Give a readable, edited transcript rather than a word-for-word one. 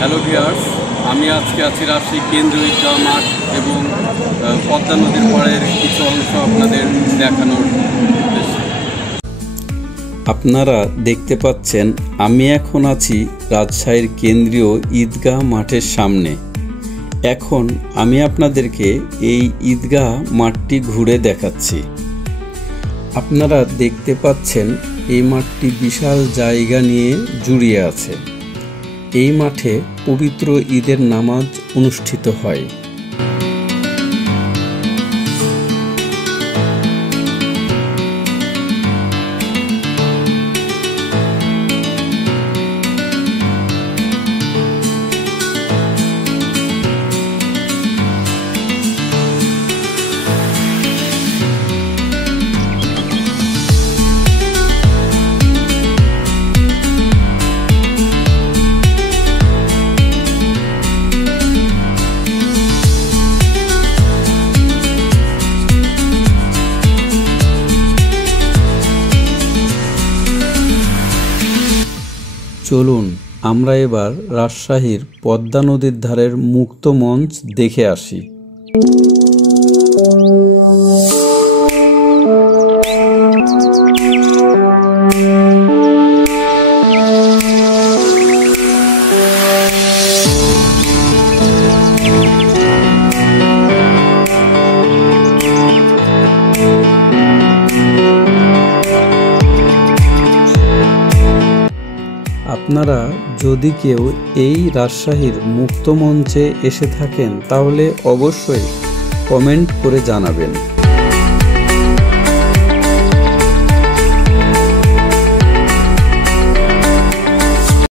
Hello viewers, আমি আজকে আছি রাজশাহী কেন্দ্রীয় ঈদগাহ মাঠ এবং পদ্মা নদীর পাড়ের কিছু অংশ আপনাদের দেখানোর উদ্দেশ্যে। আপনারা দেখতে পাচ্ছেন আমি এখন আছি রাজশাহীর কেন্দ্রীয় ঈদগাহ মাঠের সামনে। এখন আমি আপনাদেরকে এই ঈদগাহ মাঠটি ঘুরে দেখাচ্ছি। আপনারা দেখতে পাচ্ছেন এই মাঠটি বিশাল জায়গা নিয়ে জুড়িয়ে আছে। এই মাঠে পবিত্র ঈদের নামাজ অনুষ্ঠিত হয়। চলুন আমরা এবার রাজশাহীর পদ্মা নদীর ধারের মুক্ত মঞ্চ দেখে আসি। আপনারা যদি কেউ এই রাজশাহীর মুক্ত মঞ্চে এসে থাকেন তাহলে অবশ্যই কমেন্ট করে জানাবেন।